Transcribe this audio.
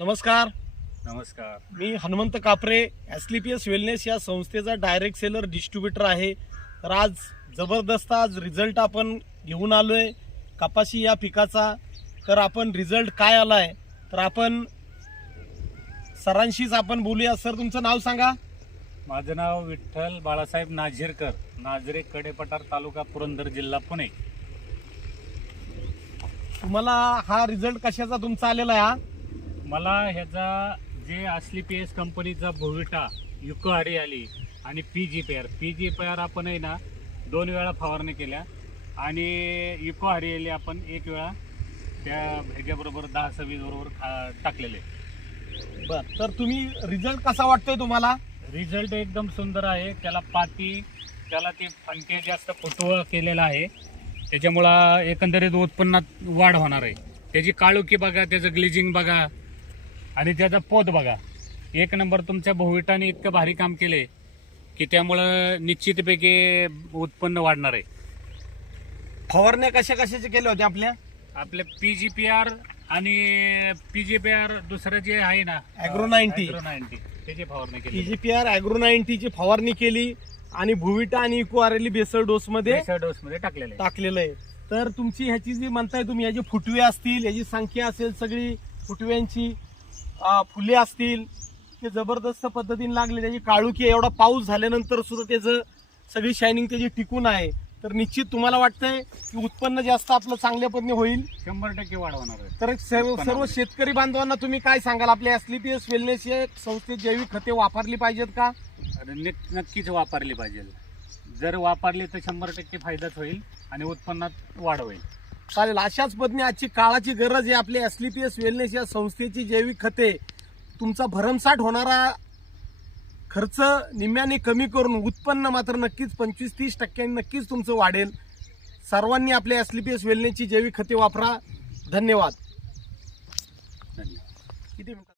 नमस्कार. नमस्कार. मी हनुमंत कापरे, एसलीपीएस वेलनेस या संस्थेचा डायरेक्ट सेलर डिस्ट्रीब्युटर आहे. तर आज जबरदस्त रिझल्ट आपण घेऊन आलोय कपाशी या पिकाचा. तर आपण रिझल्ट काय आलाय तर आपण सरांशीच आपण बोलूया. सर, तुमचं नाव सांगा. माझं नाव विठ्ठल बाळासाहेब नाझिरकर, नाझरे कडेपठार, तालुका पुरंदर, जिल्हा पुणे. तुम्हाला हा रिझल्ट कशाचा तुमचा आलेला आहे? हा मला ह्याचा जे एसलीपीएस कंपनीचा भोविटा, युको हरियाली आणि पीजीपीआर आपण आहे ना 2 वेळा फवारणी केल्या आणि युको हरियाली आपण 1 वेळा त्या ह्याच्याबरोबर 10-20 बरोबर टाकलेले. बर, तर तुम्ही रिझल्ट कसा वाटतोय तुम्हाला? रिझल्ट एकदम सुंदर आहे. त्याला ते फणके जास्त फुटवळ केलेला आहे, त्याच्यामुळं एकंदरीत उत्पन्नात वाढ होणार आहे. त्याची काळुकी बघा, त्याचं ग्लिजिंग बघा आणि त्याचा पोत बघा. 1 नंबर. तुमच्या भोविटाने इतकं भारी काम केले की त्यामुळं निश्चितपैकी उत्पन्न वाढणार आहे. फवारण्या कशा कशाचे केल्या होत्या आपले पीजीपीआर आणि पीजीपीआर दुसरं जे आहे ना ॲग्रो 90 त्याची फवारणी केली. पीजीपीआर ॲग्रो 90 ची फवारणी केली आणि भुविटा आणि इको आरेली बेसल डोस मध्ये टाकलेलं आहे. तर तुमची ह्याची जी म्हणताय तुम्ही, याची फुटवे असतील, याची संख्या असेल, सगळी फुटव्यांची फुले असतील, ते जबरदस्त पद्धतीने लागले. त्याची काळुकी एवढा पाऊस झाल्यानंतर सुद्धा त्याचं सगळी शायनिंग त्याची टिकून आहे. तर निश्चित तुम्हाला वाटतंय की उत्पन्न जास्त आपलं चांगल्या पद्धतीने होईल? 100% वाढ होणार आहे. तर सर्व शेतकरी बांधवांना तुम्ही काय सांगाल? आपल्या एसलीपीएस वेलनेस या संस्थेत जैविक खते वापरली पाहिजेत का? नक्कीच वापरली पाहिजे. जर वापरली तर 100% फायदाच होईल आणि उत्पन्नात वाढ होईल. चालेल. अशाच पद्धतीने आजची काळाची गरज आहे. आपल्या एसलीपीएस वेलनेस या संस्थेची जैविक खते तुमचा भरमसाठ होणारा खर्च निम्म्याने कमी करून उत्पन्न मात्र नक्कीच 25-30% नक्कीच तुमचं वाढेल. सर्वांनी आपल्या एसलीपीएस वेलनेसची जैविक खते वापरा. धन्यवाद. धन्यवाद. किती